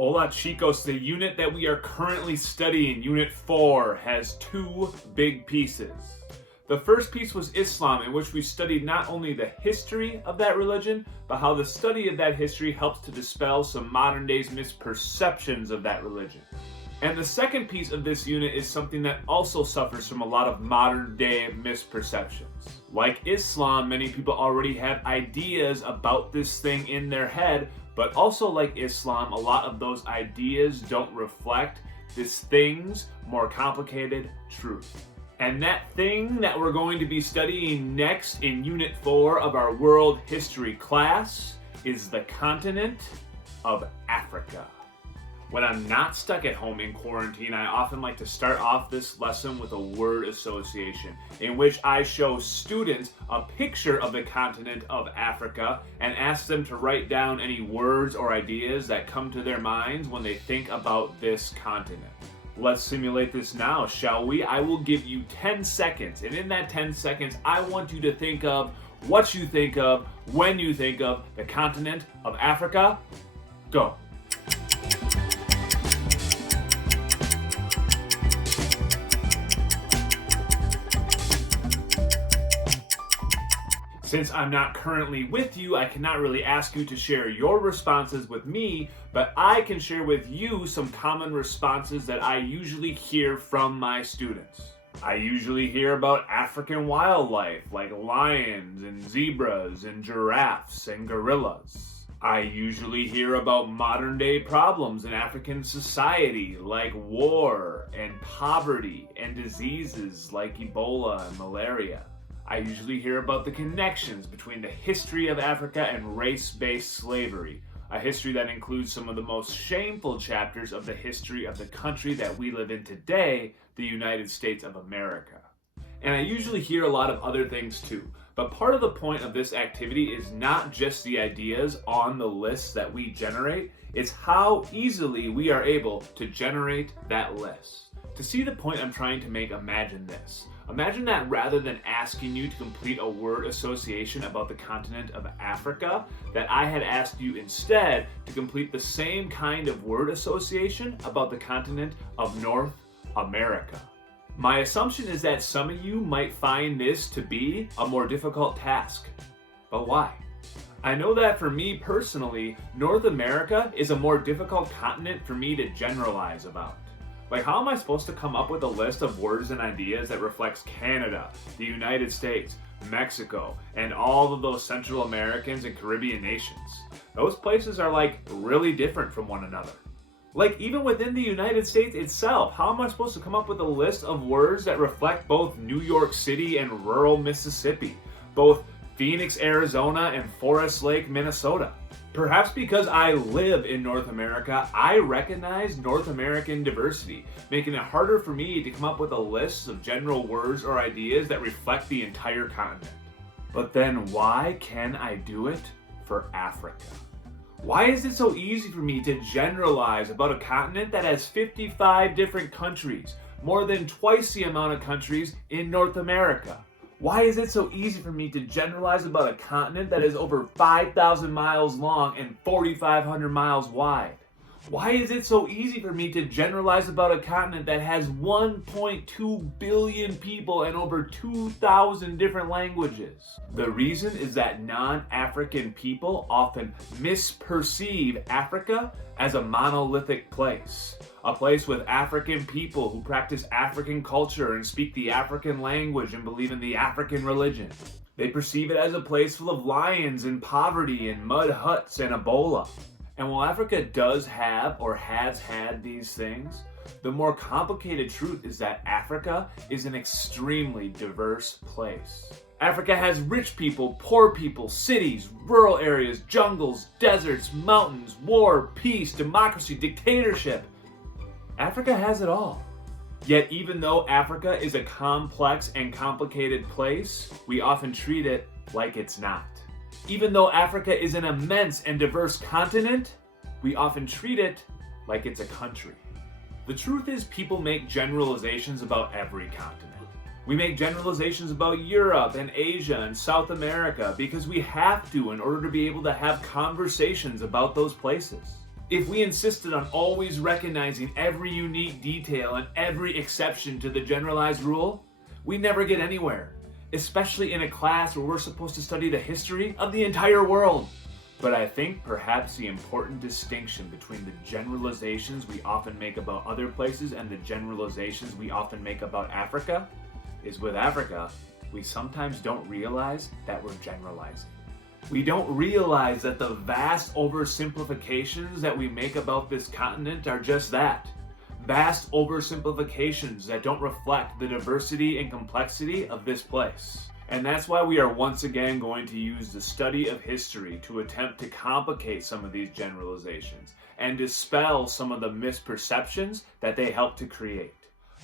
Hola chicos, the unit that we are currently studying, Unit 4, has two big pieces. The first piece was Islam, in which we studied not only the history of that religion, but how the study of that history helps to dispel some modern day's misperceptions of that religion. And the second piece of this unit is something that also suffers from a lot of modern day misperceptions. Like Islam, many people already have ideas about this thing in their head, but also like Islam, a lot of those ideas don't reflect this thing's more complicated truth. And that thing that we're going to be studying next in Unit 4 of our World History class is the continent of Africa. When I'm not stuck at home in quarantine, I often like to start off this lesson with a word association, in which I show students a picture of the continent of Africa and ask them to write down any words or ideas that come to their minds when they think about this continent. Let's simulate this now, shall we? I will give you 10 seconds, and in that 10 seconds, I want you to think of what you think of when you think of the continent of Africa. Go. Since I'm not currently with you, I cannot really ask you to share your responses with me, but I can share with you some common responses that I usually hear from my students. I usually hear about African wildlife like lions and zebras and giraffes and gorillas. I usually hear about modern day problems in African society like war and poverty and diseases like Ebola and malaria. I usually hear about the connections between the history of Africa and race-based slavery, a history that includes some of the most shameful chapters of the history of the country that we live in today, the United States of America. And I usually hear a lot of other things too, but part of the point of this activity is not just the ideas on the lists that we generate, it's how easily we are able to generate that list. To see the point I'm trying to make, imagine this. Imagine that rather than asking you to complete a word association about the continent of Africa, that I had asked you instead to complete the same kind of word association about the continent of North America. My assumption is that some of you might find this to be a more difficult task. But why? I know that for me personally, North America is a more difficult continent for me to generalize about. Like, how am I supposed to come up with a list of words and ideas that reflects Canada, the United States, Mexico, and all of those Central Americans and Caribbean nations? Those places are like really different from one another. Like, even within the United States itself, how am I supposed to come up with a list of words that reflect both New York City and rural Mississippi, both Phoenix, Arizona, and Forest Lake, Minnesota? Perhaps because I live in North America, I recognize North American diversity, making it harder for me to come up with a list of general words or ideas that reflect the entire continent. But then why can I do it for Africa? Why is it so easy for me to generalize about a continent that has 55 different countries, more than twice the amount of countries in North America? Why is it so easy for me to generalize about a continent that is over 5,000 miles long and 4,500 miles wide? Why is it so easy for me to generalize about a continent that has 1.2 billion people and over 2,000 different languages? The reason is that non-African people often misperceive Africa as a monolithic place. A place with African people who practice African culture and speak the African language and believe in the African religion. They perceive it as a place full of lions and poverty and mud huts and Ebola. And while Africa does have or has had these things, the more complicated truth is that Africa is an extremely diverse place. Africa has rich people, poor people, cities, rural areas, jungles, deserts, mountains, war, peace, democracy, dictatorship. Africa has it all. Yet even though Africa is a complex and complicated place, we often treat it like it's not. Even though Africa is an immense and diverse continent, we often treat it like it's a country. The truth is, people make generalizations about every continent. We make generalizations about Europe and Asia and South America because we have to in order to be able to have conversations about those places. If we insisted on always recognizing every unique detail and every exception to the generalized rule, we never get anywhere, especially in a class where we're supposed to study the history of the entire world. But I think perhaps the important distinction between the generalizations we often make about other places and the generalizations we often make about Africa is with Africa, we sometimes don't realize that we're generalizing. We don't realize that the vast oversimplifications that we make about this continent are just that. Vast oversimplifications that don't reflect the diversity and complexity of this place. And that's why we are once again going to use the study of history to attempt to complicate some of these generalizations and dispel some of the misperceptions that they help to create.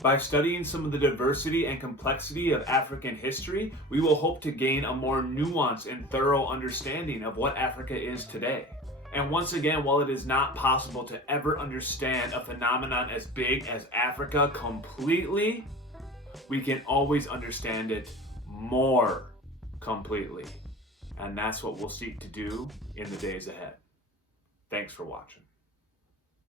By studying some of the diversity and complexity of African history, we will hope to gain a more nuanced and thorough understanding of what Africa is today. And once again, while it is not possible to ever understand a phenomenon as big as Africa completely, we can always understand it more completely. And that's what we'll seek to do in the days ahead. Thanks for watching.